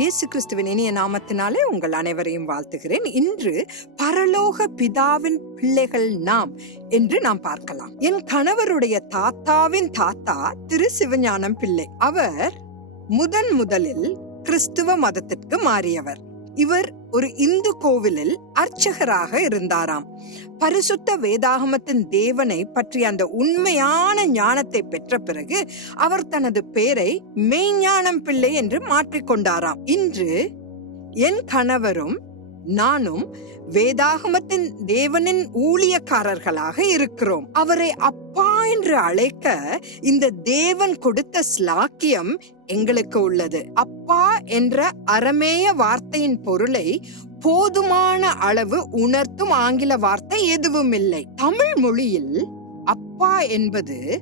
இயேசு கிறிஸ்துவின் இனிய நாமத்தினாலே உங்கள் அனைவரையும் வாழ்த்துகிறேன். இன்று பரலோக பிதாவின் பிள்ளைகள் நாம் என்று நாம் பார்க்கலாம். என் கணவருடைய தாத்தாவின் தாத்தா திரு சிவஞானம் பிள்ளை. அவர் முதன் முதலில் கிறிஸ்துவ மதத்திற்கு மாறியவர். இவர் ஒரு இந்து கோவிலில் அர்ச்சகராக இருந்தாராம். பரிசுத்த வேதாகமத்தின் தேவனை பற்றிய அந்த உண்மையான ஞானத்தை பெற்ற பிறகு அவர் தனது பெயரை மெய்ஞானம் பிள்ளை என்று மாற்றிக்கொண்டாராம் இன்று என் கணவரும் நானும் வேதாகமத்தின் தேவனின் ஊழியக்காரர்களாக இருக்கிறோம். அவரை அப்பா என்று அழைக்க இந்த தேவன் கொடுத்த ஸ்லாக்கியம் எங்களுக்கு உள்ளது. அப்பா என்ற அரமேய வார்த்தையின் பொருளை போதுமான அளவு உணர்த்தும் ஆங்கில வார்த்தை எதுவும் இல்லை தமிழ் மொழியில் அப்பா என்பது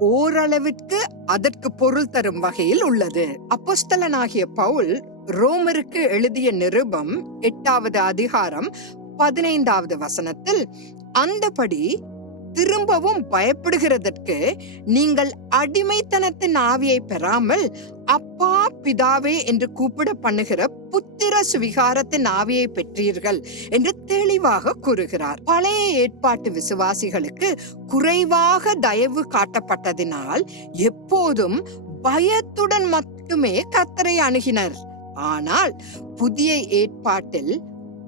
ஓரளவிற்கு அதற்கு பொருள் தரும் வகையில் உள்ளது. அப்போஸ்தலனாகிய பவுல் ரோமருக்கு எழுதிய நிருபம் எட்டாவது அதிகாரம் பதினைந்தாவது வசனத்தில் அந்தபடி திரும்பவும் பயப்படுகிறதற்கு நீங்கள் அடிமைத்தனத்தின் ஆவியை பெறாமல் அப்பா பிதாவே என்று கூப்பிட பண்ணுகிற புத்திர சுவிகாரத்தின் ஆவியை பெற்றீர்கள் என்று தெளிவாக கூறுகிறார். பழைய ஏற்பாட்டு விசுவாசிகளுக்கு குறைவாக தயவு காட்டப்பட்டதினால் எப்போதும் பயத்துடன் மட்டுமே கத்தரை அணுகினர். ஆனால் புதிய ஏற்பாட்டில்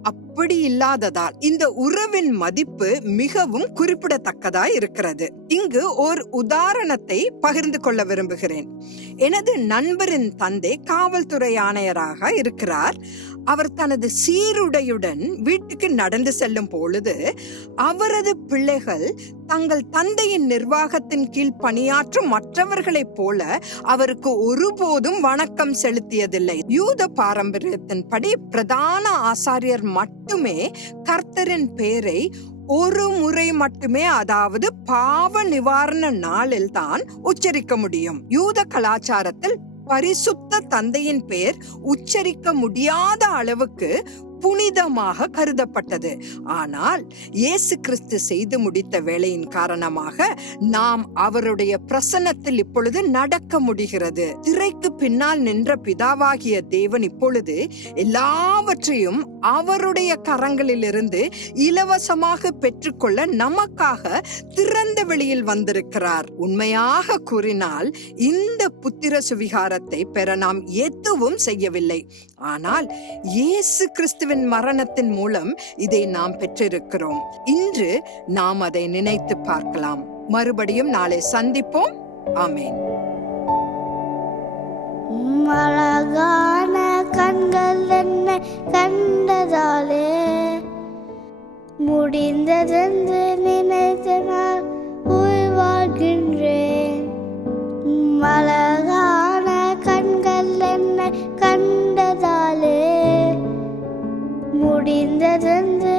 அப்படி இல்லாததால் இந்த உறவின் மதிப்பு மிகவும் குறிப்பிடத்தக்கதா இருக்கிறது. இங்கு ஓர் உதாரணத்தை பகிர்ந்து கொள்ள விரும்புகிறேன். எனது நண்பரின் தந்தை காவல்துறை ஆணையராக இருக்கிறார். அவர் தனது சீருடையுடன் வீட்டுக்கு நடந்து செல்லும் பொழுது அவரது பிள்ளைகள் தங்கள் தந்தையின் நிர்வாகத்தின் கீழ் பணியாற்றும் மற்றவர்களைப் போல அவருக்கு ஒருபோதும் வணக்கம் செலுத்தியதில்லை. யூத பாரம்பரியத்தின்படி பிரதான ஆசாரியர் மட்டுமே கர்த்தரின் பெயரை ஒரு முறை மட்டுமே அதாவது பாவ நிவாரண நாளில் தான் உச்சரிக்க முடியும். யூத கலாச்சாரத்தில் பரிசுத்த தந்தையின் பெயர் உச்சரிக்க முடியாத அளவுக்கு புனிதமாக கருதப்பட்டது. ஆனால் இயேசு கிறிஸ்து செய்து முடித்த வேலையின் காரணமாக நாம் அவருடைய பிரசன்னத்தில் இப்பொழுது நடக்க முடிகிறது. திரைக்கு பின்னால் நின்ற பிதாவாகிய தேவன் இப்பொழுது எல்லாவற்றையும் அவருடைய கரங்களிலிருந்து இலவசமாக பெற்றுக்கொள்ள நமக்காக திறந்த வெளியில் வந்திருக்கிறார். உண்மையாக கூறினால் இந்த புத்திர சுவிகாரத்தை பெற நாம் எதுவும் செய்யவில்லை. ஆனால் இயேசு இயேசுவின் மரணத்தின் மூலம் இதை நாம் பெற்றிருக்கிறோம். இன்று நாம் அதை நினைத்து பார்க்கலாம். மறுபடியும் நாளை சந்திப்போம். ஆமேன். அழகான கண்கள் என்ன கண்டதாலே முடிந்ததென்று நினைத்தனால் நான் உயிர் அழகான கண்கள் என்ன கண் முடிந்ததென்று